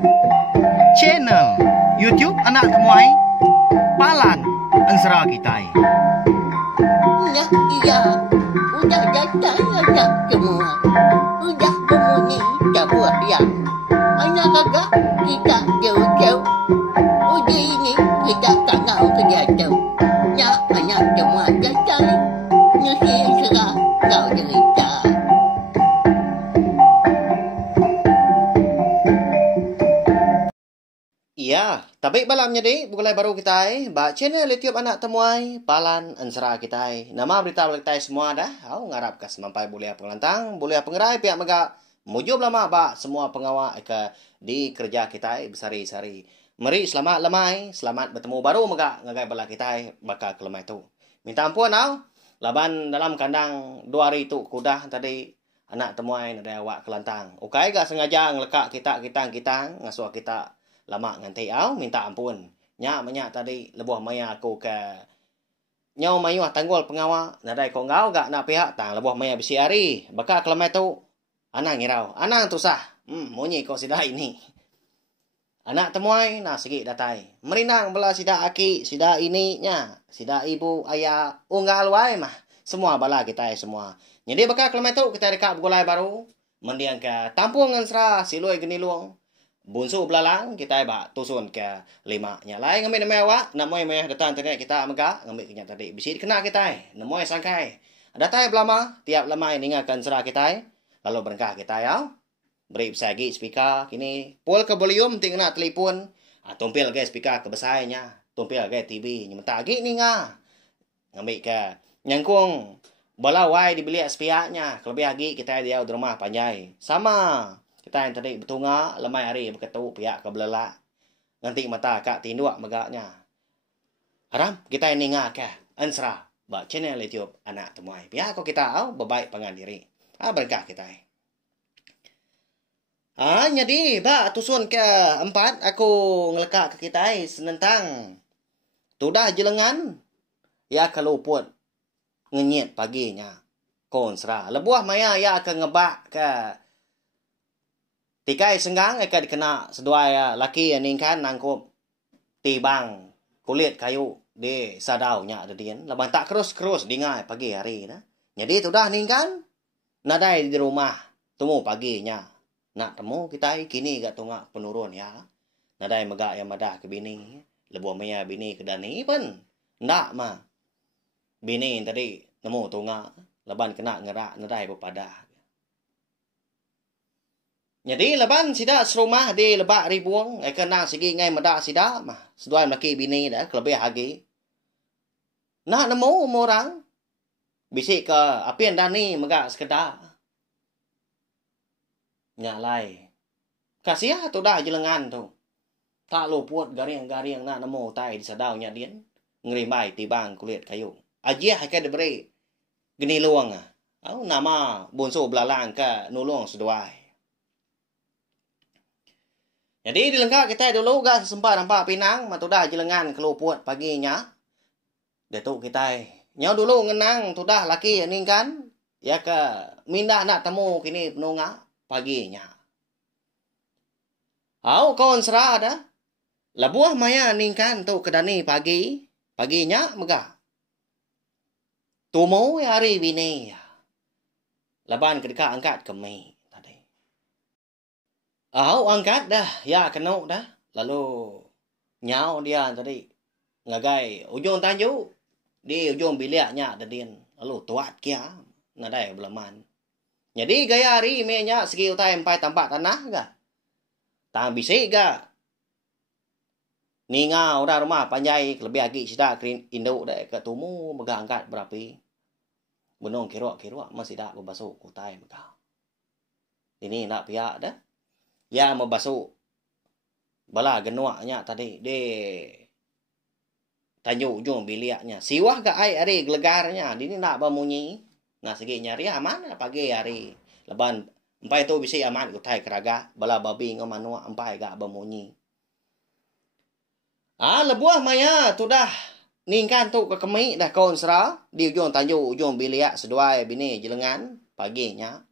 Channel YouTube Anak Temuai Palan Ensera Kitai. Iya, udah datang anak semua. Udah berbunyi sebuah yang anak kakak kita jauh-jauh. Uji ini kita kangau kejatuh. Ya, anak semua datang. Nusi serah kau cerita. Iya, tapi balam jadi bukulai baru kita ba channel YouTube Anak Temuai Palan Ensera kita. Nama berita kita semua dah. Au ngarap ke semampai boleh pengelantang, boleh pengerai pihak mega mujub lama ba semua pengawal ke di kerja kita besari-sari. Mari selamat lemai, selamat bertemu baru mega ngagai bala kita bakal ke lemai tu. Minta ampun au. Laban dalam kandang 2 hari tu kuda tadi Anak Temuai ada awak kelantang. Ukai gak sengaja ngelekak kita ngasuh kita lama nganti au minta ampun. Nya banyak tadi lebuh maya aku ke nyau mayu tanggul pengawa nadai ko ngau gak nak pihak tang lebuh maya bisi hari baka kelemai tu anang ngirau anang tu sah munyi ko sida ini Anak Temuai na segi datai merinang bala sida aki sida ini nya sida ibu ayah unggal wai mah semua bala kita semua jadi baka kelemai tu kita rekap gulai baru mendiang ke tampung Ensera siloi geni luang bunsu belalang kita ba tusun ke 5 nya lai ngambil nama awak namoi meh datang internet kita mega ngambil kenyak tadi bisi kena kita namoi sangkai datai belama tiap lama ningakan Ensera kita lalu berengkah kita ya beri sagi speaker kini pul ke volume ting kena telefon tumpil ke speaker ke besarnya tumpil ke TV nyementa gi ninga ngambil ke nyangkung bola wai dibeli speakernya kelebih lagi kita dia di rumah panjai sama kita yang tadi betunga lemai hari berketu pihak ke belala nanti mata kak tinduak megaknya haram kita ini ngak Ensera ba channel YouTube Anak Temuai pihak ko kita au bebaik pangan diri berkah kita jadi ba tusun ke 4 aku ngelekak ke kita senentang tudah jelengan ya keluput ngenyit paginya ko Ensera lebuah maya ya ke ngebak ke tikai senggang akan dikena sedua laki yang kan nangkup tibang kulit kayu di sadaunya ada dian labang tak kerus dingai pagi hari nah jadi tu dah kan nadai di rumah temu paginya nak temu kita kini gak tunga penurun ya nadai megak yang madah ke bini lebuh maya bini ke dani pun ndak mah bini tadi nemu tunga leban kena ngerak nadai berpadah. Jadi leban sida serumah di lebak ribuang kena segi ngai medak sida mah sedua laki bini dah kelebih lagi nak nemu orang bisik ke apian dani megak sekedar nyalai kasia tu dah jelengan tu tak luput garing-garing nak nemu tai di sadau nya dien ngerimai tibang kulit kayu ajiah ke diberi geni luang au nama bunsu belalang ke nulung seduai. Jadi dilengkap kita dulu gak sempat nampak pinang matudah jelengan keluput paginya. Datuk kita nyau dulu ngenang tudah laki ni kan ya ke minda nak temu kini penunga paginya. Au kau Ensera dah. Labuah maya ni kan tu kedani paginya megah. Tumu hari bini. Laban kedekat angkat kemi. Angkat dah, ya kena dah. Lalu nyau dia tadi ngagai ujung tanju di ujung biliknya ada din. Lalu tuat kia nadai belaman. Jadi gaya hari menya segi utai empai tampak tanah ga. Tang bisik ga. Ninga udah rumah panjai lebih lagi sida induk dah ke tumu megah angkat berapi. Benong kirok masih dak berbasuh utai megah. Ini nak pihak dah. Ya membasuh bala genuaknya tadi di tanjung ujung biliknya siwah ke ai hari gelegarnya dini nak bermunyi nah segi nyari aman pagi hari leban empai tu bisi aman utai keraga bala babi ngomanua empai gak bermunyi lebuah maya tu dah ningkan tu ke kemi dah kau Ensera di ujung tanjung ujung bilik seduai bini jelengan paginya.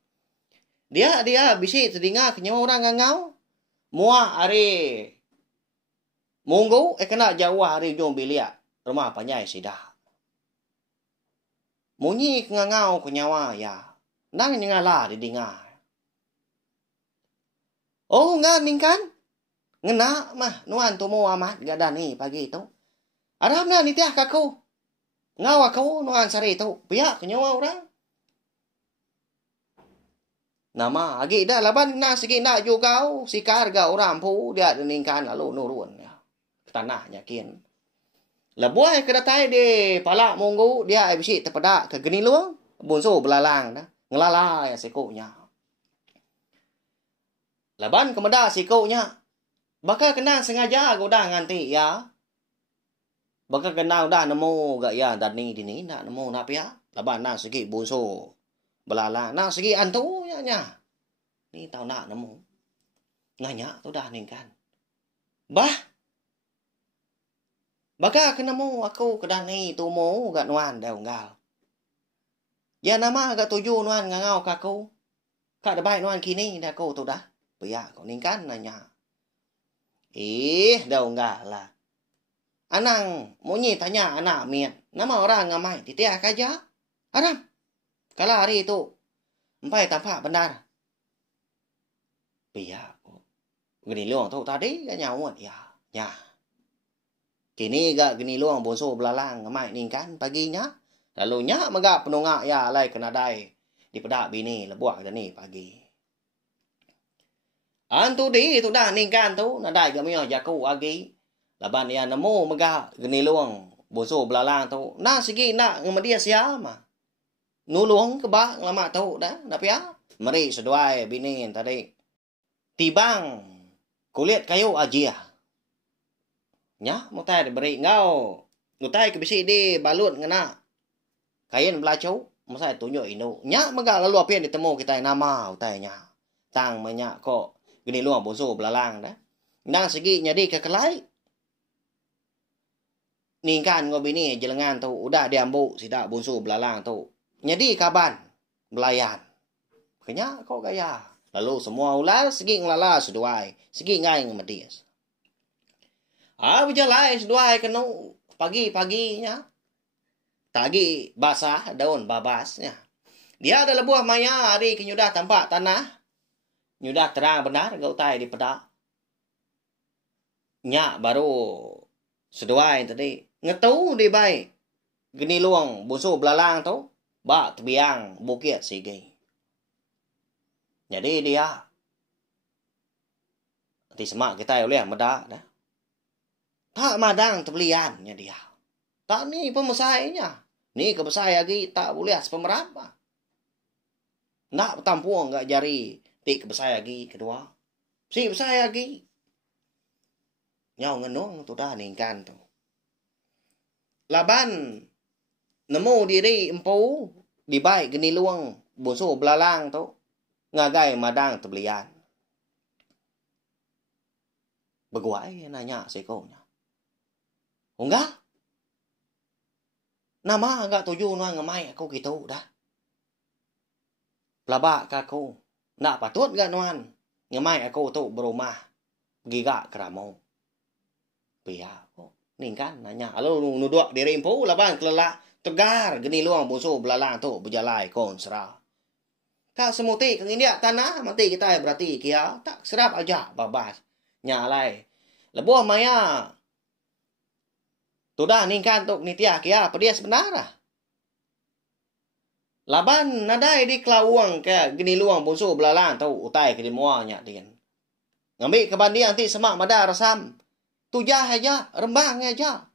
Dia bisi terdinga kenyawa orang ngangau. Mua hari Munggu kena jauh hari jom bilia rumah panyai sidah. Munyi ngangau ke nyawa ya. Nang nyangala di dengar. Oh ngan ningkan. Ngena mah nuan tu mo amat gadani pagi tu. Aram na nitiah kaku. Ngau aku nuan sari tu. Pihak ke nyawa orang. Nama agi dah laban na sige na juga si karga orang pu dia ningkan lalu nurun ya. Tanahnya kian. Lebuai kedatai di pala munggu dia bisi terpedak ke geni luang. Bunso belalang dah. Ngelala ya sikunya. Laban kemeda sikunya. Bakal kena sengaja goda nganti ya. Bakal kena udah nemu gak ya dani dini nak nemu nap ya. Laban na segi bunso belalang. Na segi antu ya nya. Ni tau nak nemu. Nganya tu dah ningkan. Bah. Baka kenemu aku kedani tumu gak nuan dah unggal. Ya nama gak tuju nuan ngangau kaku. Kak ada baik nuan kini dah aku tu dah. Biar kau ningkan nanya. Dah unggal lah. Anang munyi tanya anak mian. Nama orang ngamai titiak aja. Aram. Kalau hari itu. Empai tampak benar. Biar kau. Gini luang tu tadi gak nyawat ya. Ya. Kini gak gini luang bonso belalang ngamai ningkan paginya. Lalu nya megak penungak ya lai kena dai. Di pedak bini lebuak tani pagi. Antu di tu dah ningkan tu nadai gak mio jaku agi. Laban ya nemu megak gini luang bonso belalang tu. Na segi nak ngemadia siapa. Nulung kebak lama tu dah. Tapi ya. Meri seduai bini tadi. Tibang kulit kayu ajia. Nya, mutai diberi ngau. Mutai kebisi di balut ngena. Kain belacau, musai tunjuk inu. Nya, megak lalu apa yang ditemu kita nama mutai nya. Tang menyak kok gini luang bonso belalang dah. Nang segi nyadi kekelai. Ningkan ngobini jelengan tu udah diambu sidak bonso belalang tu. Nyadi kaban belayan. Kenya kok gaya. Lalu semua ular segi ngelala seduai. Segi ngai ngemedias. Berjalan seduai kenu pagi-paginya. Tagi basah daun babasnya. Dia ada lebuah maya hari kenyudah tampak tanah. Nyudah terang benar gau tai di pedak. Nyak baru seduai tadi. Ngetu di baik. Geni luang busu belalang tu. Bak tebiang bukit sige. Jadi dia. Nanti semak kita oleh medak dah. Tak madang terbeliannya dia. Tak ni pemesainya. Ni kebesai lagi tak boleh sepemerapa. Nak tampuang gak jari. Tik kebesai lagi kedua. Si besai lagi. Nyau ngenung tu dah ningkan tu. Laban. Nemu diri empu. Di baik geni luang. Bonso belalang tu. Ngagai madang terbelian. Beguai nanya sekonya. Enggak. Nama agak tuju nuan ngamai aku gitu dah. Pelabak aku. Nak patut gak nuan. Ngamai aku tu berumah. Giga keramo. Pia aku. Ningkan nanya. Lalu nuduk diri impu laban kelelak. Tegar geni luang bonso belalang tu berjalai kon serah. Kak semuti keng India tanah. Mati kita berarti kia. Tak serap aja babas. Nyalai. Lebuah maya. Tudah ningkan tuk nitia kia pedia sebenarnya. Laban nadai di kelawang ke geni luang bonso belalang tu utai ke dimuanya din. Ngambil kebandi nanti semak mada rasam. Tujah aja, rembang aja.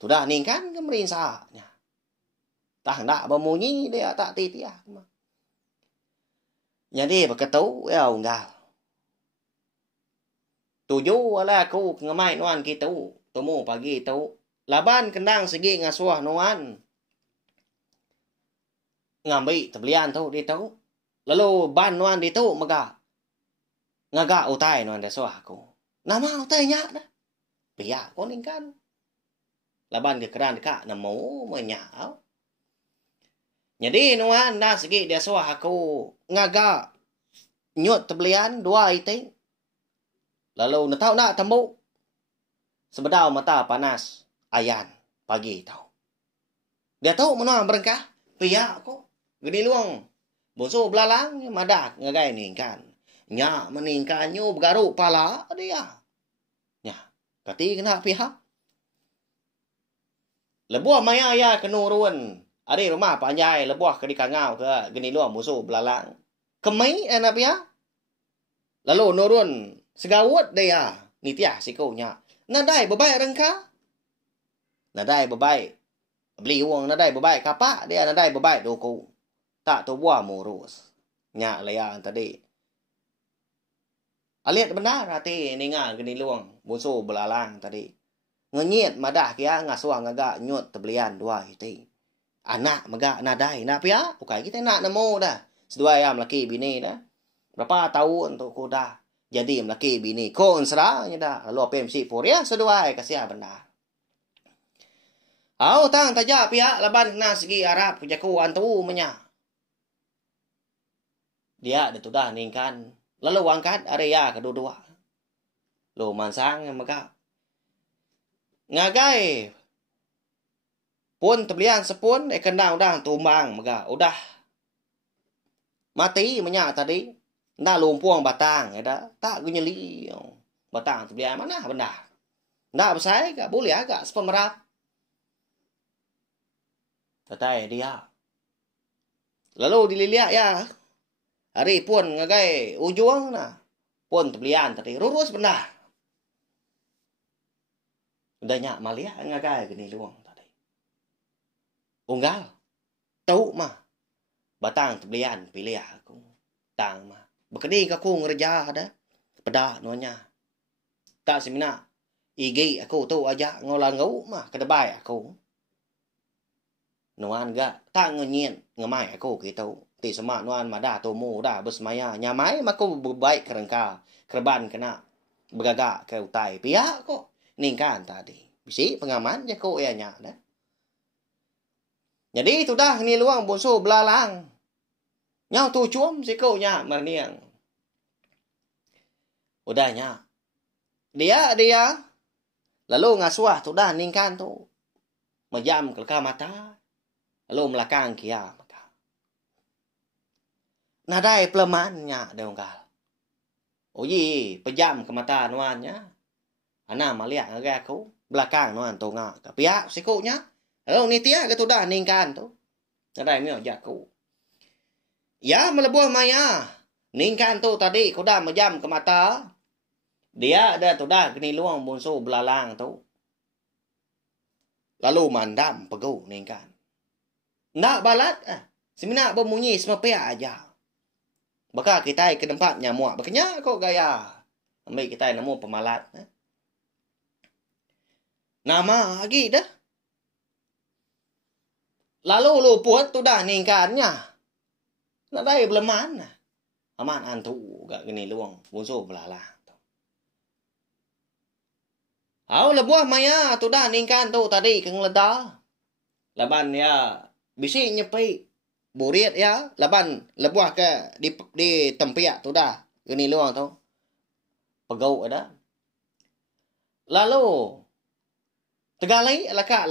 Tudah ningkan ke merinsanya. Tak hendak bemunyi dia tak titiah. Jadi berketau ya unggal. Tuju ala aku ngamai nuan gitu. Temu pagi tu. Laban kendang segi ngasuah nuan. Ngambil terbelian tu di tu. Lalu ban nuan di tu mega. Ngaga utai nuan dasuah aku. Nama utai nyak dah. Biar kau ningkan. Laban ke keran dekat nemu menyau. Jadi nuan dah segi dasuah aku. Ngaga nyut terbelian dua iting. Lalu natau nak temu. Sebedau mata panas. Ayan. Pagi tahu. Dia tahu mana berengkah. Pihak ko. Gini luang. Bonso belalang. Madak ngagai ningkan. Nya meningkannya bergaruk pala dia. Nya. Kati kena pihak. Lebuah maya ya kenurun. Ada rumah panjai lebuah ke di kangau ke gini luang bonso belalang. Kemai anak pihak. Lalu nurun segawat dia. Nitiah sikonya. Nadai bebai rengka. Nadai bebai. Beli uang nadai bebai kapak dia nadai bebai doku. Tak tu buah murus. Nyak laya tadi. Aliat benar hati ningal gini luang. Bonso belalang tadi. Ngenyit madah kia ngasuang agak nyut tebelian dua hiti. Anak megak nadai. Nak pia? Bukai kita nak nemu dah. Sedua ayam laki bini dah. Berapa tahun tu ko dah. Jadi laki bini. Ko serangnya dah. Lalu apa mesti pur ya sedua ay kasih benar. Au tang tajak pihak laban kena segi Arab kejaku antu menya. Dia ada tu dah ningkan. Lalu angkat area kedua-dua. Lo mansang megak. Ngagai. Pun terbelian sepun kena udah tumbang megak. Udah mati menya tadi. Nda lumpuang batang ada tak gunyeli. Batang terbelian mana benar. Nda besai gak boleh agak sepemerat. Tatai dia. Lalu dililiak ya. Hari pun ngagai ujung na. Pun terbelian tadi. Rurus benar. Udah nyak malia ngagai gini luang tadi. Unggal. Tahu mah. Batang terbelian pilih aku. Tang mah. Bekeni aku ngerja ada. Pedak nonya. Tak semina. Igi aku tu aja ngolang ngau mah. Kedebai aku. Nuan gak. Tak ngenyien. Ngemai aku gitu. Ti semak nuan madah tu mu dah bersemaya. Nyamai maku berbaik kerengka. Kerban kena. Bergagak ke utai. Pihak kok. Ningkan tadi. Bisi pengaman je kok ya nyak dah. Jadi tu dah ni luang bonso belalang. Nhau tu chuom si kau nya merniang. Udahnya. Dia. Lalu ngasuah tu dah ningkan tu. Majam kelka mata. Lalu melakang kia. Nadai pelemannya deunggal. Oyi pejam ke mata nuannya. Ana maliak ngagak aku. Belakang nuan tu ngak. Pihak si kau nya. Lalu nitia ke tu dah ningkan tu. Nadai mio jaku. Ya melebuh maya. Ningkan tu tadi ku dah majam ke mata. Dia ada tu dah geni luang bonso belalang tu. Lalu mandam pegu ningkan. Ndak balat semina bemunyi semepea aja. Baka kita ke tempat nyamuk. Bakanya kok gaya. Ambil kita nemu pemalat. Nama lagi dah. Lalu luput tu dah ningkannya. Nadai beleman. Aman antu gak gini luang. Bonso belalang. Au lebuah maya tu dah ningkan tu tadi keng leda. Laban ya bisi nyepi burit ya. Laban lebuah ke di tempiak tu dah. Gini luang tu. Pegau ada. Lalu tegalai laka.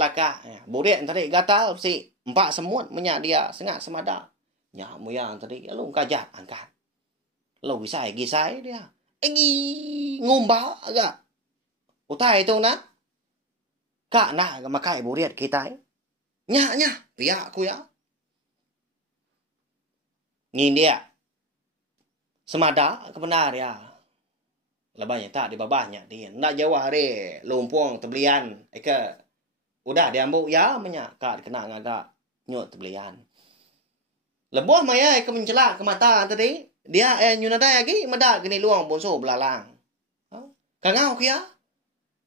Burit tadi gatal bisi. Empat semut menyak dia sengat semada. Nyak muyang tadi lalu kajat angkat. Lalu gisai dia. Ngumba agak. Utai tu nak. Kak nak makai burit kita. Nya. Pihak aku ya. Ngin dia. Semada kebenar ya. Lebahnya tak di babahnya dia. Nak jawah hari lumpuang terbelian. Eka. Udah diambuk ya menyak. Kak kena ngagak. Nyut terbelian. Lebuah maya eka mencelak ke mata tadi. Dia nyunadai lagi. Medak gini luang bonso belalang. Kangau kia.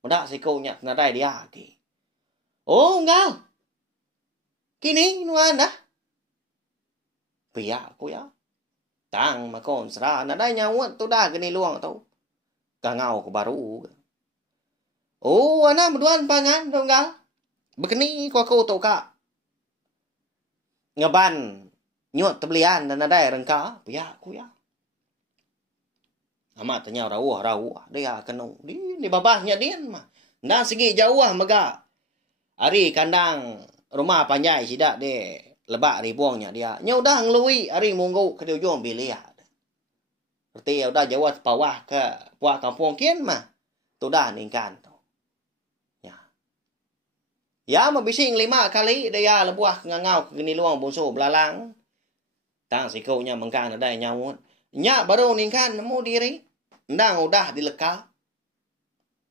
Medak sikonya nadai dia lagi. Oh enggak. Kini nuan dah. Pihak aku ya. Tang makon serah. Nadai nyawat tu dah gini luang tu. Kangau ke baru. Oh anak berduan pangan tu enggak. Begini aku tu kak. Ngeban. Nyut terbelian dan nadai rengka. Pihak aku ya. Amat tanya rawah dia kena di babahnya dia mah. Ndan segi jauh maga. Ari kandang rumah panjai sidak de lebak ribuangnya dia. Nya udah ngelui ari munggu ke ujung bilia. Berarti udah jauh bawah ke puak kampung kian mah. Tu dah ningkan tu. Ya. Ya mabising 5 kali dia lebuah ngangau ke gini luang bonso belalang. Tang sikaunya mengkan ada nyawut. Nya baru ningkan nemu diri. Ndang udah dileka.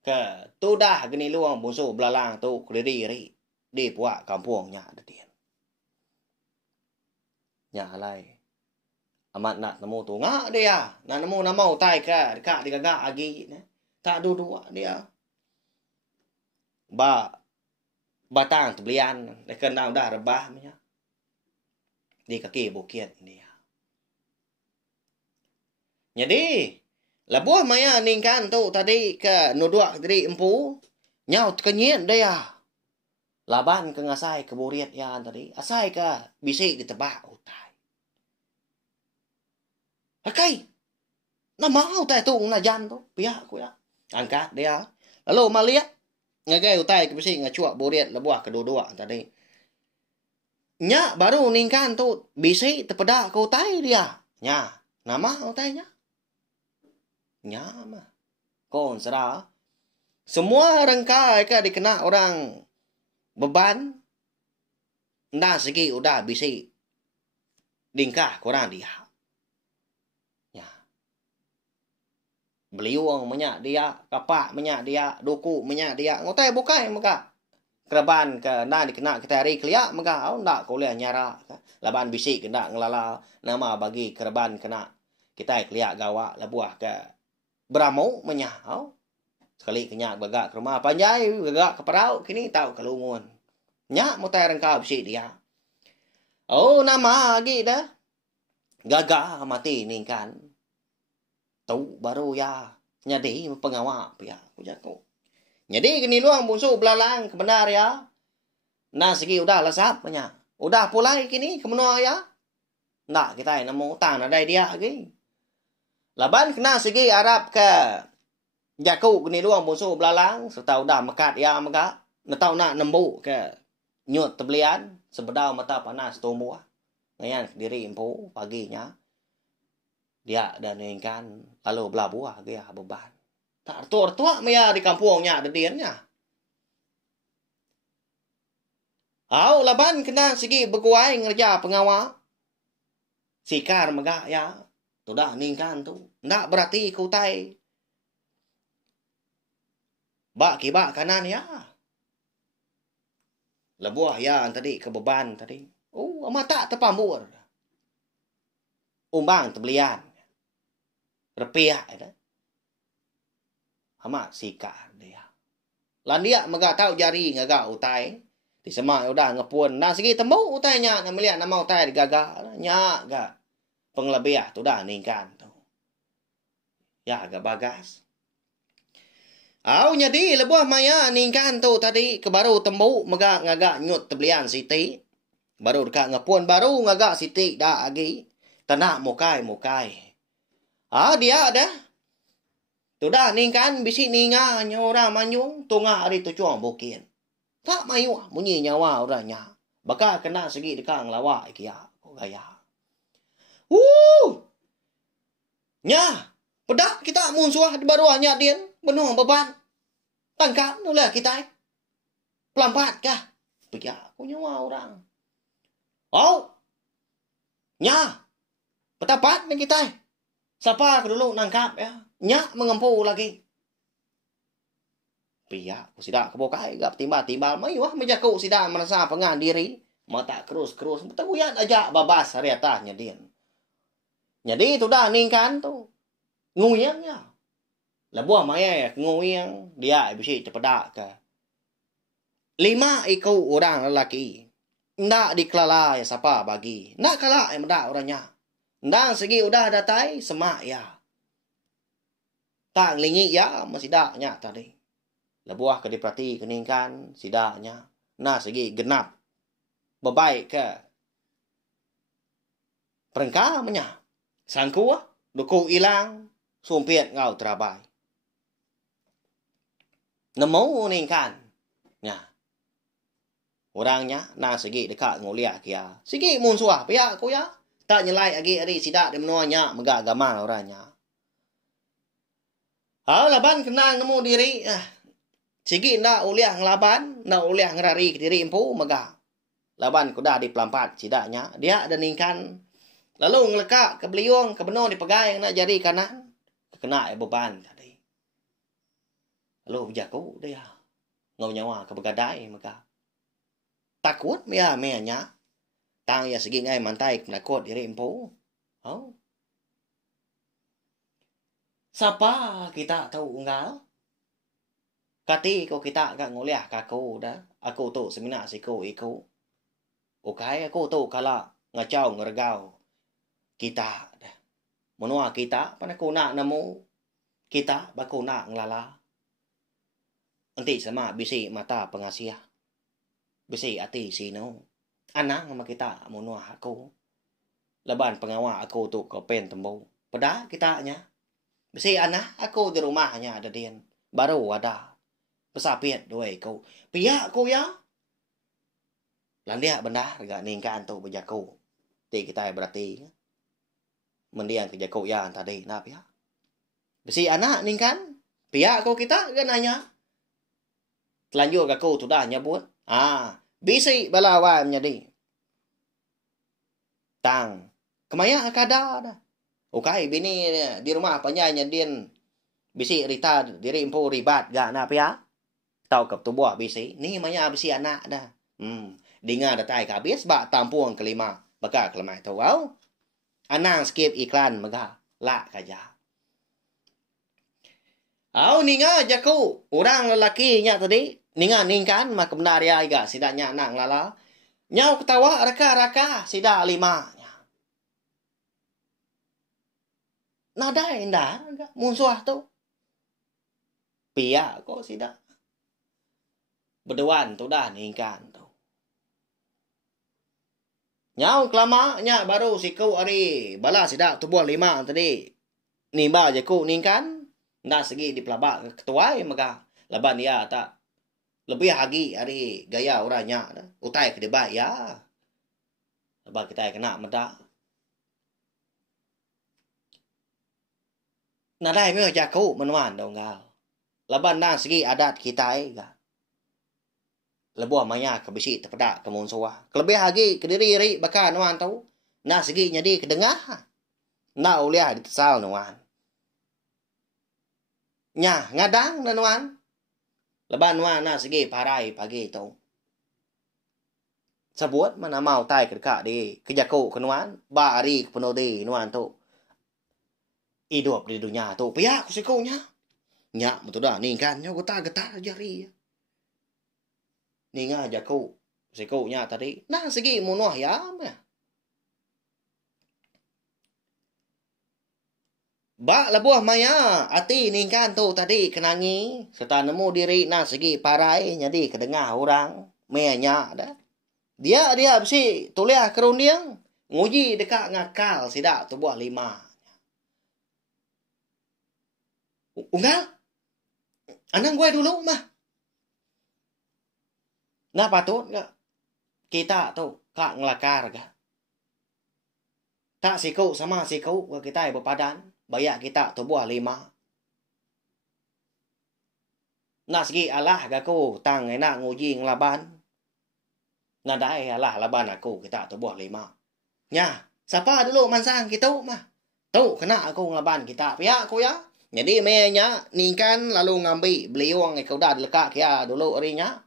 Ke tu dah gini luang bonso belalang tu kediri di puak kampungnya ada dia. Nya alai. Amat nak nemu tu ngak dia. Nak nemu nama utai ke dekat digagak agi ne. Tak dua dia. Batang tu belian dekat dah rebah nya. Di kaki bukit dia. Jadi, labuh maya ningkan tu tadi ke nuduak diri empu, nyaut kenyien dia. Laban ke ngasai ke buriat ya tadi, asai ke bisik ditebak utai. Hakai, nama utai tu ngajan tu, pihak ku ya. Angkat dia. Lalu maliat, ngagai utai ke bisik ngacuak buriat labuh kedua-dua tadi. Nya baru ningkan tu bisik tepedak ke utai dia. Nya, nama utainya. Nyama. Kon serah. Semua rengkai ke dikena orang beban. Nda segi udah bisi. Dingkah kurang dia. Ya. Beliuang menyak dia. Kapak menyak dia. Duku menyak dia. Ngotai bukai muka. Keraban ke nda dikena kita hari keliak muka. Oh nda kuliah nyara. Laban bisi kena ngelala. Nama bagi keraban kena. Kita keliak gawak labuah ke. Beramau menyahau. Sekali kenyak bagak ke rumah panjai, bagak ke perau, kini tahu kelungun. Nyak mutai rengkau besi dia. Oh, nama lagi dah. Gagak mati ni kan. Tahu baru ya. Nyadi pengawak ya. Kujaku. Jadi kini luang bunsu belalang kebenar ya. Nah segi udah lesap punya. Udah pulai kini kemenua ya. Nak kita nemu utang ada dia lagi. Laban kena segi Arab ke jaku kini luang bonso belalang serta udah mekat ya maka netau nak nembu ke nyut tebelian sebedau mata panas tumbuh ngayan diri empu paginya dia dan ingkan lalu belah buah dia beban tak tua maya di kampungnya ada diannya. Au laban kena segi berkuai ngerja pengawal sikar megak ya. Tu dah ningkan tu. Ndak berarti kutai. Bak kibak kanan ya. Lebuah ya tadi kebeban tadi. Oh, amat tak terpambur. Umbang tebelian. Repiah ada. Amat sikar dia. Landia megak tahu jari ngagak utai. Di semak udah ngepun. Nah segi temu utainya. Nak melihat nama utai digagak. Nyak gak. Penglebiah tu dah ningkan tu. Ya agak bagas. Au nyadi lebuah maya ningkan tu tadi ke baru tembu megak ngagak nyut tebelian siti. Baru dekat ngepun baru ngagak siti dah lagi. Tanak mukai. Ah dia ada. Tu dah ningkan bisi ninga orang manyung tunga hari tu cuang bukin. Tak mayu bunyi nyawa orangnya. Bakal kena segi dekat ngelawak ikia gaya. Nya, pedak kita munsuah di baruahnya dia benuang beban. Tangkap nulah kita. Pelampat kah? Pikir aku nyawa orang. Oh. Nya. Petapat ni kita. Siapa dulu nangkap ya. Nya mengempu lagi. Pia, aku sidak kebukai gap timbal-timbal mayuah mejaku sidak merasa pengan diri. Mata kerus. Betaguyat aja babas hari atasnya dia. Jadi tu dah ningkan tu. Nguyangnya. Lebuah maya nguyang. Dia bisa cepedak ke. 5 ikut orang lelaki. Ndak dikelala ya siapa bagi. Ndak kalah yang mendak orangnya. Ndak segi udah datai semak ya. Tak lingi ya masih daknya tadi. Lebuah ke diperhati keningkan sidaknya. Nah segi genap. Bebaik ke. Perengkamnya. Sangku duku hilang sumpit ngau terabai. Nemu ningkan. Nya. Orangnya na segi dekat nguliah kia. Segi mun suah pihak ko ya. Tak nyelai agi ari sidak di menuanya megak agama orangnya. Laban kenang nemu diri. Segi nak uliah ngelaban, nak uliah ngerari ke diri empu megak. Laban kuda di pelampat sidaknya. Dia ada ningkan. Lalu ngelekak ke beliung, ke benar dipegai nak jari kanan. Kena beban tadi. Lalu berjaku dia. Ngau nyawa ke begadai megak. Takut mea-meanya. Tang ya segi ngai mantai menakut diri empu. Siapa kita tahu enggak? Kati ko kita gak nguliah kaku dah. Aku tu semina siku iku. Okay, aku tu kala ngacau ngergau. Kita dah. Menua kita pada ku nak nemu. Kita baku nak ngelala. Nanti sama bisi mata pengasih. Bisi hati sino. Anak sama kita menua aku. Leban pengawal aku tu ke pen tembu. Pada kitanya. Bisi anak aku di rumahnya ada dia. Baru ada. Pesapit dua aku. Pihak aku ya. Landia benda gak ningkan tu berjaku. Ti kita berarti. Mendiang ke jaku ya tadi. Nah pihak. Bisi anak ningkan. Pihak aku kita kan nanya. Telanjur aku tu dah nyebut. Bisi balawan jadi. Tang. Kemaya kada dah. Okay, bini di rumah penyanyi din. Bisi rita diri empu ribat gak na pia. Tau kap tu buah bisi. Ni maya bisi anak dah. Dengar datai kabis bak tampuang kelima. Baka kelemai tu wow. Anang skip iklan mega. La kaja. Ninga jaku. Orang lelakinya tadi. Ninga ningkan maka benar ya iga sidaknya nang lala. Nyau ketawa raka-raka sidak lima. Nada indah musuh tu. Pia kok sidak. Berdewan tu dah ningkan tu. Nyau kelamanya baru siku ari bala sidak tu buah lima tadi. Nimba je ku ningkan. Nak segi di pelabak ketuai mega. Laban dia tak. Lebih lagi hari gaya orangnya. Utai ke debat ya. Lepas kita kena medak. Nadai memang jaku menuan dong kau. Lepas nak segi adat kita lebuah maya ke besi terpedak ke munsuah. Kelebih lagi ke diri ri bakal nuan tahu. Nak segi jadi ke dengah. Nak uliah di tesal nuan. Nya ngadang na nuan. Leban nuan nak segi parai pagi tu. Sebut mana mau tai ke dekat di kejaku ke nuan. Ba hari ke penuh di nuan tu. Hidup di dunia tu. Pihak ku sikunya. Nya betul dah ni kan. Nya getar-getar jari. Ni ngajak ku sikunya tadi. Nah segi munuah ya. Bak lebuah maya, hati ningkan tu tadi kenangi. Serta nemu diri nak segi parai, jadi kedengah orang. Menya dah. Dia besi tuliah kerundiang. Nguji dekat ngakal sidak tu buah lima. Unggal? Anang gue dulu mah. Nah patut gak? Kita tu kak ngelakar gak? Tak siku sama siku kita berpadan. Bayak kita tu buah lima. Nak segi alah gaku tang enak nguji ngelaban. Nadai alah laban aku kita tu buah lima. Nya, siapa dulu mansang kita mah? Tu kena aku ngelaban kita. Pihak aku ya. Jadi menya ningkan lalu ngambil beliung kau dah lekat kia dulu orinya.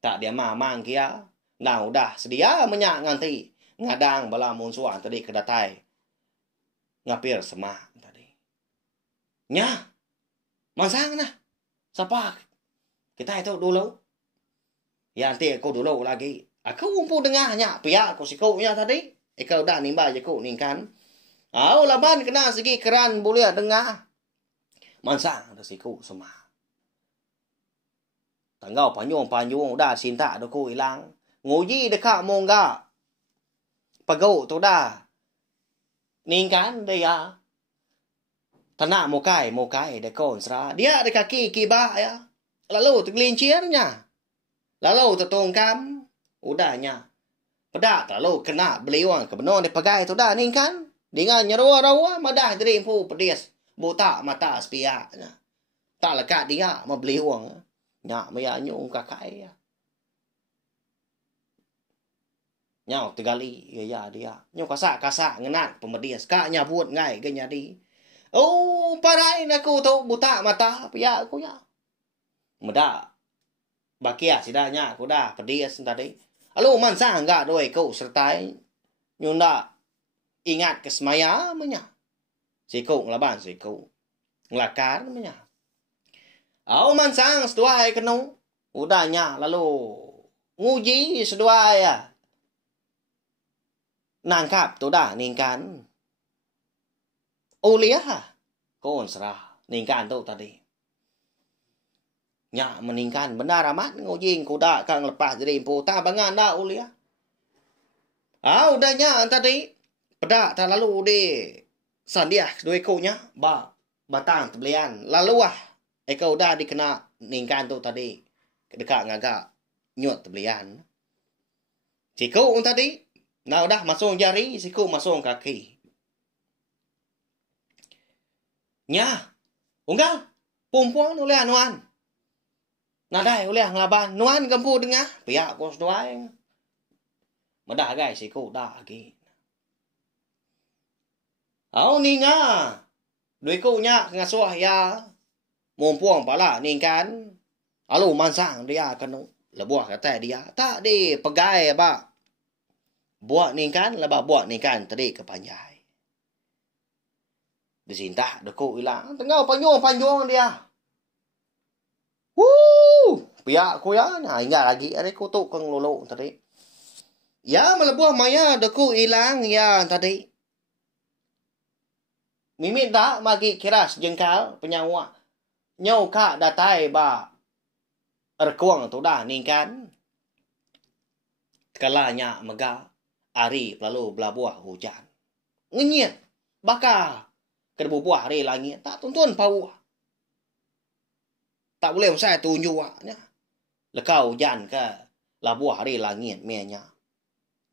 Tak dia mang kia. Nah udah sedia menyak nganti. Ngadang bala munsuan tadi kedatai. Ngapir semah tadi. Nya. Mansang nah. Siapa? Kita itu dulu. Ya nanti aku dulu lagi. Aku umpu dengahnya. Pihak aku sikunya tadi. Kau dah nimba je ku ningkan. Laban kena segi keran boleh dengah. Mansang ada siku semah. Tanggau panjung dah cinta ada ku hilang. Nguji dekat mongga. Pagau tu dah. Ningkan dia. Tanak mokai dekon sera. Dia ada kaki kibah ya. Lalu tergelincirnya. Lalu tertongkam. Udahnya. Pedak lalu kena beliwang kebenar dia pegai tu dah ni kan. Dengan nyeruah-ruah madah jadi impu pedis. Buta mata sepiak. Tak lekat dia ma beliwang. Nyak maya nyung kakai ya. Nhau tegali ya dia. Nyung kasak ngenat pemedis. Kak nyabut ngai ke nyadi. Oh, parain aku tu buta mata piak aku ya. Medak. Bakia sidanya aku dah pedis tadi. Lalu mansa enggak doi kau sertai. Nyunda ingat ke semaya menya. Siku ngelaban siku. Ngelakar menya. Au mansang seduai kenu. Udahnya lalu nguji seduai ya. Nangkap tu dah ningkan. Uliah. Kon serah. Ningkan tu tadi. Nyak meningkan benar amat ngujing kuda kang lepas dari impu ta bangan dah uliah. Udahnya tadi pedak tak lalu di sandiah dua ekornya batang tebelian lalu ekor dah dikena ningkan tu tadi dekat ngagak nyut tebelian. Siku tadi nah dah masuk jari siku masuk kaki. Nya unggal perempuan oleh anuan. Nadai oleh ngelaban. Nuan gempu dengar. Pihak kos doang. Madah guys. Siku dah lagi. Au ni nga. Dui ku nya ngasuah ya. Mumpuang pala ni kan. Alu mansang dia kanu. Lebuah kata dia. Tak di pegai ba. Buat ni kan. Lebah buat ni kan. Tadi kepanjai. Disinta. Deku hilang. Tengah panjang dia. Pihak ku ya. Nah, ingat lagi. Ada kutuk keng lulu tadi. Ya, melebuah maya deku hilang ya tadi. Mimit tak magi kiras jengkal penyawa. Nyau kak datai ba. Erkuang tu dah ni kan. Kalanya mega. Ari lalu belabuah hujan. Ngenyit. Bakal. Kedebu buah hari langit. Tak tuntun pau. Tak boleh saya tunjuk nya. Lekau hujan ke labuah hari langit mianya.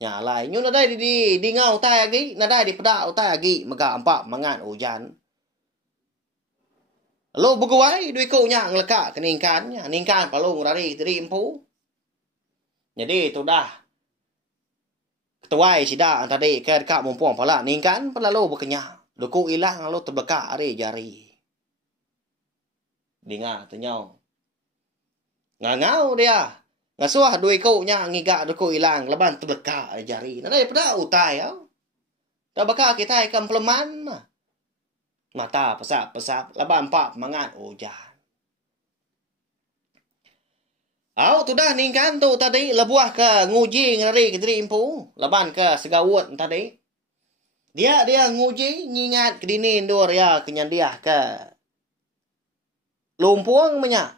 Nya lai nyu nadai di ngau tai agi, nadai di pedak tai agi mega empat mangan hujan. Lo beguai dui ko nya ngeleka keningkan nya, ningkan palung rari teri empu. Jadi tu dah. Ketuai sida tadi ke dekat mumpuang pala ningkan perlalu berkenyak. Duku hilang lalu terbekak hari jari. Dengar tenyau. Ngangau dia. Ngasuah dua kau nya ngigak duku hilang. Leban terbekak jari. Nanti pada utai ya. Terbekak kita ikan peleman. Mata pesap-pesap. Leban empat mangat hujan. Tu dah ningkan tu tadi. Lebuah ke nguji ngeri ke diri impu. Leban ke segawut tadi. Dia nguji ngingat kedinin dur ya kenyandiah ke. Lumpuang menya.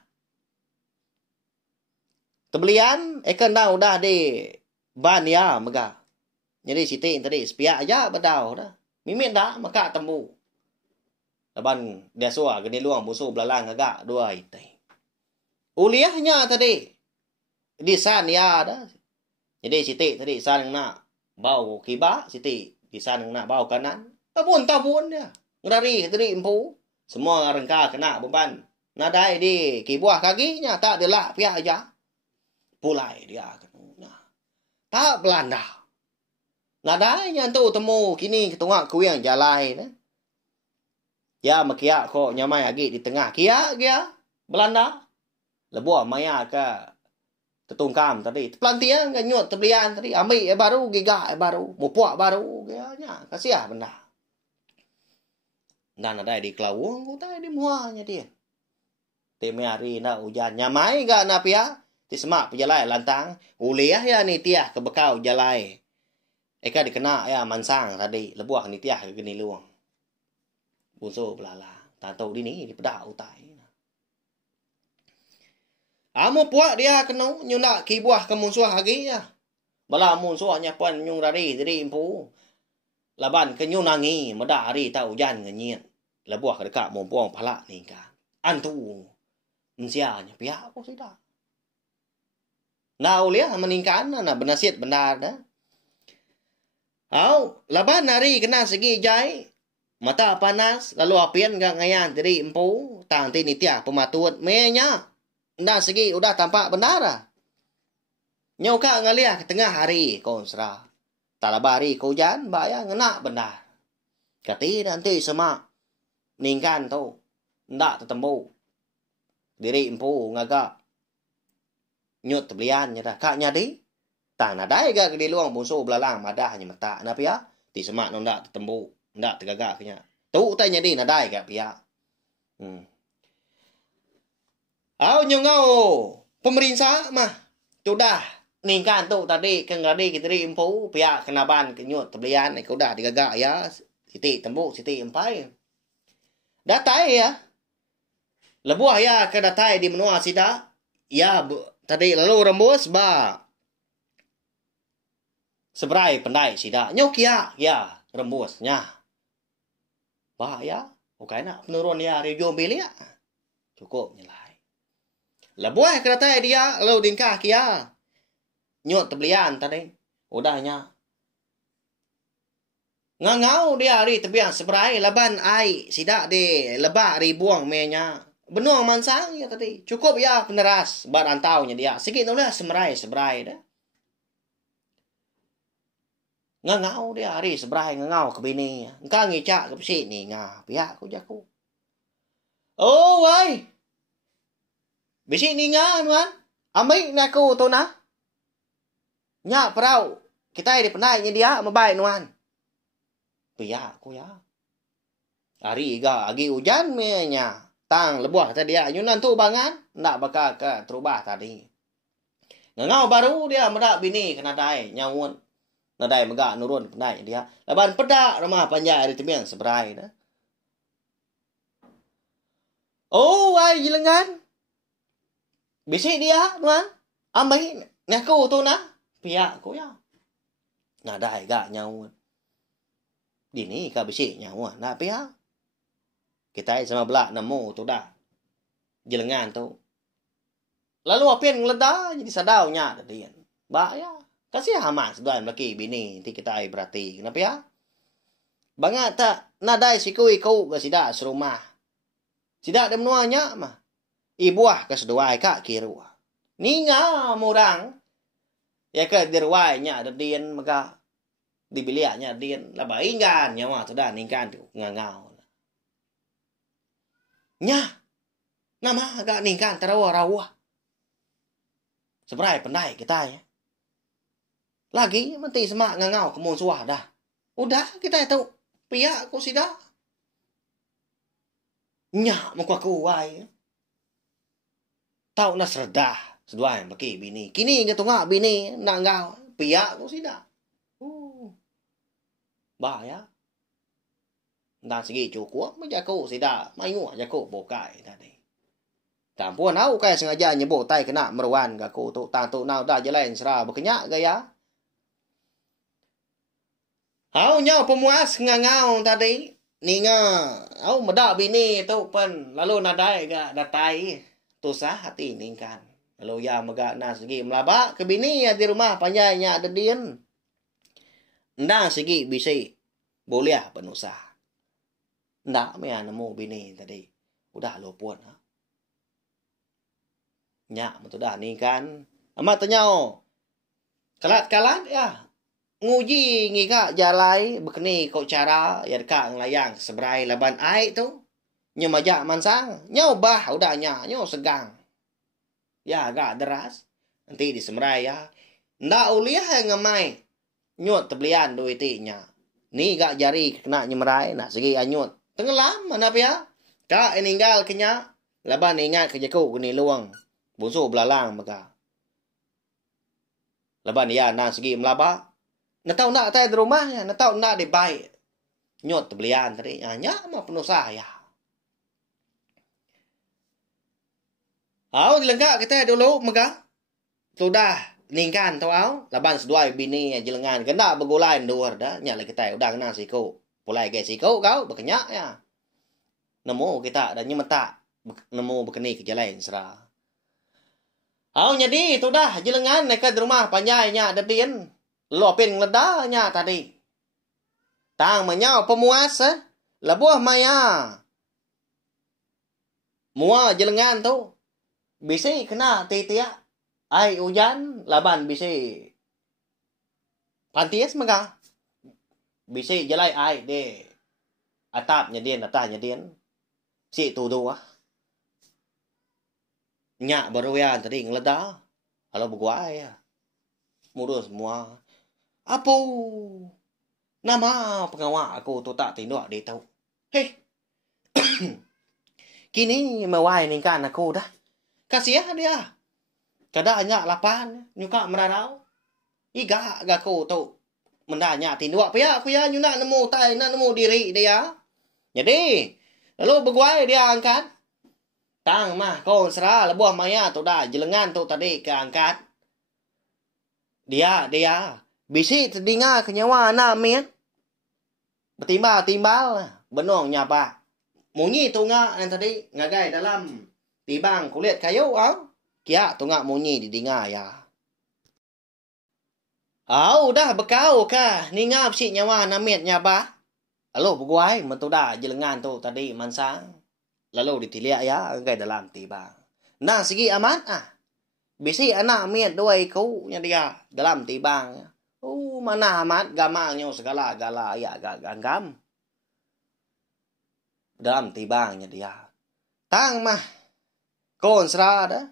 Tebelian ikan dah udah di ban ya mega. Jadi siti tadi sepiak aja bedau dah. Mimit dah maka temu. Leban dia suah geni luang busu belalang agak dua itai. Uliahnya tadi di san ya dah. Jadi siti tadi san nak bau kiba siti di san nak bau kanan. Tabun dia. Ngari tadi empu. Semua rengka kena beban. Nadai di kibuah kakinya tak delak pihak aja. Pulai dia kena. Tak Belanda. Nadai yang tu temu kini ketua kuing jalai. Ya makia kok nyamai lagi di tengah. Kia Belanda. Lebuah maya ke tetungkam tadi. Pelantian ke nyut tebelian tadi. Ambil baru gigak baru. Mupuak baru. Nya kasiah benda. Dan nadai di kelawung. Kutai di muanya dia. Temi hari nak hujan. Nyamai gak nak pia. Ti semak pejalai lantang. Uliah ya ni tiah ke bekau jalai. Eka dikena ya mansang tadi. Lebuah ni tiah ke geni luang. Bunso belala. Tak tahu di ni di pedak utai. Amo puak dia kena nyunak kibuah ke munsuah lagi ya. Bala munsuahnya pun nyung rari jadi impu. Laban ke nyung nangi. Medak hari tak hujan ngenyit. Lebuah dekat mumpung palak ni kan. Antu. Mensianya pihak aku sudah. Nah uliah meningkan na benasit benar dah. Laban nari kena segi jai. Mata panas lalu apian gak ngayan diri empu tang ti nitia pematut menya. Nda segi udah tampak benar dah. Nyoka ngaliah ke tengah hari konsra. Talabari hujan baya ngena benar. Kati nanti semak ningkan tu ndak tertembu. Diri empu ngagak nyut belian nya dah kak nyadi. Tang nadai gak di luang bunso belalang madah nya mata na pia. Ti semak ndak tertembu, ndak tergagak nya. Tu tai nyadi nadai gak pia. Nyungau pemerintah mah sudah ningkan tu tadi kengadi kita diri empu pia kenaban kenyut belian ni kuda digagak ya. Siti tembu siti empai. Datai ya. Lebuah ya ke datai di menua sida. Ya tadi lalu rembus ba. Sebrai pendai sida. Nyok ya rembusnya. Ba ya. Okai nak penurun ya review bilik. Cukup nyelai. Lebuah ke datai dia lalu tingkah kia. Nyut terbelian tadi. Udahnya. Ngangau dia hari tebiang seberai laban ai sidak de lebak ri buang menya. Benuang mansang ya tadi. Cukup ya peneras barantaunya dia. Sikit nulah seberai dah. Ngangau dia hari seberai ngangau ke bini. Engkau ngicak ke pesik ni ngah. Pihak aku jaku. Oh wai. Besik ni ngah nuan. Amik ni aku tu nah. Nyak perau. Kita di penainya dia mabai nuan. Pihak aku ya. Hari ga agi hujan menya. Tang lebuah tadi dia nyunan tu bangan. Ndak bakal ke terubah tadi. Ngangau baru dia medak bini kena dai nyawun. Nadai megak nurun penai dia. Laban pedak rumah panjang di temiang seberai dah. Oh wai jilengan. Bisik dia nuan. Ambai ngaku tu nah. Pihak aku ya. Nadai gak nyawun. Dini ka bisiknya wah nak pihak. Kita sama belak nemu tu dah. Jelengan tu. Lalu apian ngeledah jadi sadaunya tadi. Ba ya. Kasih hamas doan laki bini ti kita berarti. Kenapa ya? Bangat tak nadai sikui kau ke sidak serumah. Sidak dem nuanya mah. Ibuah ke seduai kak kirua. Ninga murang. Ya ke dirwainya ada dien maka di biliaknya dia lah baingan nyawa tu dah ningkan tu ngangau. Nya. Nama agak ningkan terawa-rawa. Seberai pendai kita ya. Lagi menti semak ngangau ke musuh dah. Udah kita tahu pihak aku sida. Nya muka aku wai. Tahu na serdah seduai bagi bini. Kini gitu ngak bini nak ngau pihak aku sida. Ba ya. Ndan segi cukup menjaku sida mayu jaku bokai tadi. Tampun au kai sengaja nyebut tai kena meruan gaku tu tang tu nau dah jalan sera berkenyak gaya. Au nyau pemuas ngangau tadi. Ninga au medak bini tu pen lalu nadai ga datai tu sah hati ningkan. Lalu ya mega na segi melaba ke bini ya di rumah panjainya ada dien. Ndak segi bisi boleh penusah. Ndak mea nemu bini tadi. Udah lopon ha. Nyak betul dah ni kan. Amat tanyau. Kalat-kalat ya. Nguji ngika jalai bekeni kau cara ya dekat ngelayang seberai laban air tu. Nyo majak mansang. Nyo bah udahnya. Nyo segang. Ya agak deras. Nanti di seberai ya. Ndak uliah ngemai. Nyut terbelian duitinya. Ni gak jari kena nyemerai nak segi anyut. Tenggelam mana pia? Kak ninggal kenya. Laban ingat kejaku kini luang. Bunso belalang maka. Laban ya nak segi melaba. Natau nak tai di rumahnya, natau nak di baik. Nyut terbelian tadi. Nyak mah penuh saya. Au dilengkak kita dulu maka. Sudah. Ningkan tau au laban seduai bini jelengan kena begulai duar dah nyala kita udah kena siko pulai ke siko kau berkenyak ya nemu kita dan nyemeta nemu bekeni ke jalan sera. Au nyadi tu dah jelengan dekat rumah panjainya ada din. Lopin ngeledanya tadi. Tang menyau pemuas labuah maya. Mua jelengan tu. Bisi kena titia. Ai hujan laban bisi. Panties mega. Bisi jalai ai de. Atapnya din. Si tu dua. Nyak baru ya tadi ngeleda. Kalau berguai ya. Mudah semua. Apa? Nama pengawal aku tu tak tindak dia tahu. Hei. Kini mewai ningkan aku dah. Kasihan dia. Kadanya lapan. Nyuka meradau. Iga aku tu. Mendanya tindak. Pihak aku ya nyunak nemu tai. Nak nemu diri dia. Jadi. Lalu berguai dia angkat. Tang mah kau serah lebuah maya tu dah. Jelengan tu tadi keangkat. Dia. Bisi terdengar kenyawa anak mian. Bertimbal. Benong nyapa. Munyi tu ngak yang tadi ngagai dalam tibang kulit kayu au. Kia tu ngak munyi didengar ya. Au dah bekau kah ni ngap si nyawa namit nyapa. Lalu berguai mentuda jelengan tu tadi mansang. Lalu ditiliak ya ngagai dalam tibang. Nah segi amat Bisi anak miat dua iku nya dia dalam tibang. Mana amat gamangnya segala gala ya gagam. Dalam tibangnya dia. Tang mah. Kon serah dah.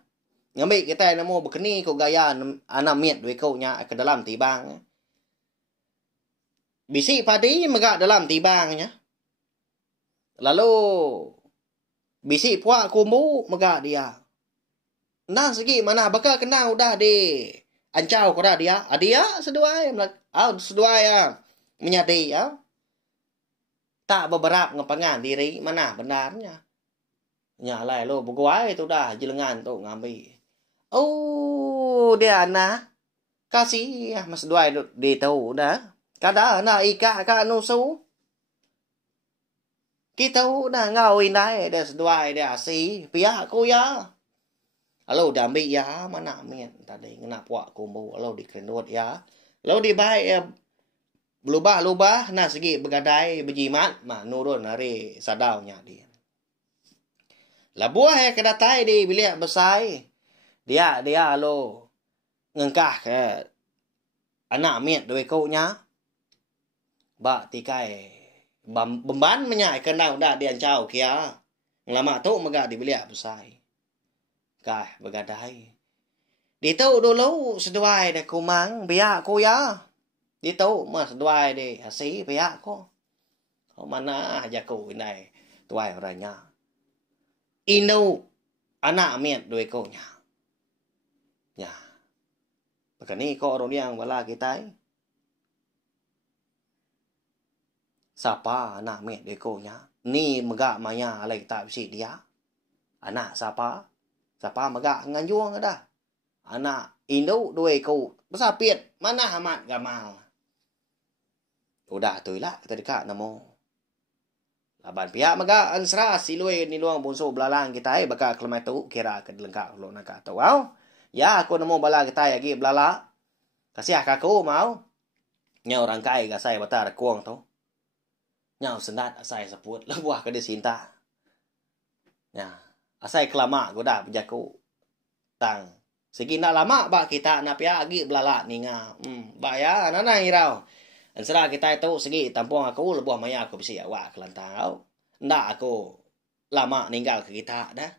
Ngambil kita nemu bekeni ko gaya anak miat dua iku nya ke dalam tibang. Bisi padi megak dalam tibangnya. Lalu bisi puak kumbu megak dia. Nah segi mana bakal kena udah di ancau ko dah dia. Dia seduai seduai menyadi ya. Tak beberap ngepangan diri mana benarnya. Nyalai lo berguai tu dah jelengan tu ngambil. Oh dia anak. Kasih mas duai di tahu dah. Kada na ika ka nusu. Kita dah ngawin dah dia seduai dia si pihak aku ya. Lalu dah ambil ya mana mian tadi ngena puak kumbu lalu dikenut ya. Lalu dibaik lubah nah segi begadai berjimat mah nurun hari sadaunya dia. Labuah kedatai di bilik besar. Dia lo ngengkah ke anak miat dua kaunya. Bak tikai beban menyai kena udah diancau kia. Ngelama tu megak di bilik besar. Kah begadai. Ditahu dulu seduai dah kumang biar aku ya. Ditahu mas seduai deh hasi biar aku. Mana aja aku ini tuai orangnya. Inu anak miat dua konya. Ya. Begini kok orang yang bala kita. Siapa anak miat dua konya? Ni megak maya alai tak bisi dia. Anak siapa? Siapa megak nganjuang dah. Anak Indo dua ko. Besapiat mana amat gamal. Udah tu lah kita dekat namo. Laban pihak megak ansra silui ni luang bonso belalang kita bakal kelemai tu kira ke lengkap lo nak tahu. Ya aku namo bala kita lagi belala. Kasih aku mau. Nya orang kai ga saya batar kuang tu. Nya sendat saya sebut lebuah ke disinta. Ya. Asai kelama goda penjaku. Tang. Segi nak lama bak kita nak pihak lagi belala ni nga. Bak ya nana hirau. Ansara kita itu segi tampung aku lebuah maya aku bisi awak kelantau. Ndak aku lama ninggal ke kita dah.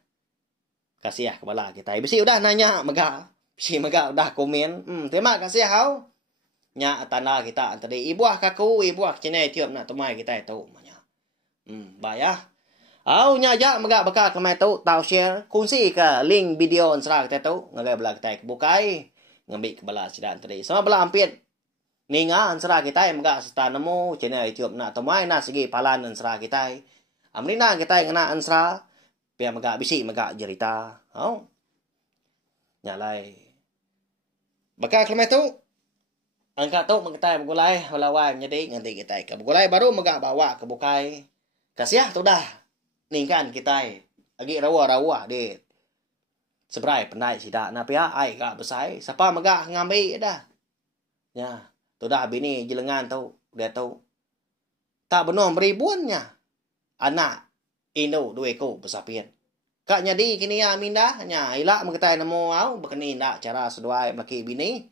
Kasih ke bala kita. Bisi udah nanya megak. Bisi megak udah komen. Terima kasih hau. Nya tanda kita tadi ibuah kaku ibuah cenai tiup nak temai kita itu manya. Bak ya. Au nya ja megak bakal kemai tu tahu share kongsi ke link video ansara kita tu ngagai bala kita bukai ngambil ke bala sidang tadi. Sama bala ampit ninga ansara kita megak serta nemu channel YouTube nak temai nak segi palan ansara kita. Amrina kita ngena ansara pia megak bisi megak cerita. Au. Nyalai. Bakal kemai tu angkat tu mengetai begulai walawai menjadi nganti kita ke begulai baru megak bawa ke bukai. Kasih tu dah. Ni kan kita lagi rawa-rawa de. Seberai pandai sida na pia ai ka besai. Siapa megah ngambil dah. Ya, tu dah bini jelengan tau. Dia tahu. Tak benar beribuannya. Anak Indo 2 ekor besapian. Kak nyadi kini ya minda nya ilak mengetai namo au berkeni ndak cara seduai melaki bini.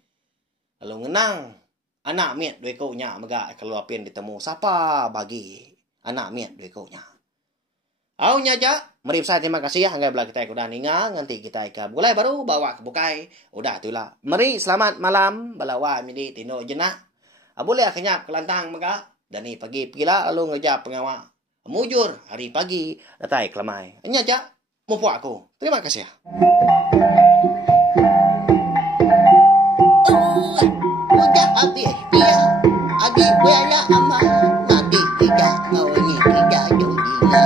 Lalu ngenang anak miet 2 ekor nya megak kalau apien ditemu siapa bagi anak miet 2 ekor nya. Au nya ja, mari saya terima kasih ya anggai belah kita udah ninga nanti kita ke bulai baru bawa ke bukai. Udah itulah. Mari selamat malam balawa midi tino jenak. Boleh kenyap kelantang megak dan ni pagi pila lalu ngejap pengawak. Mujur hari pagi datai kelamai. Nya ja, mumpuk aku. Terima kasih ya. Udah habis dia. Adik bela amat. Nanti kita mau ni kita jodinya.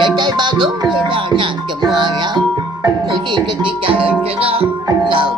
Jadai baru dia nak semua ya. Mesti kita serang. Ngau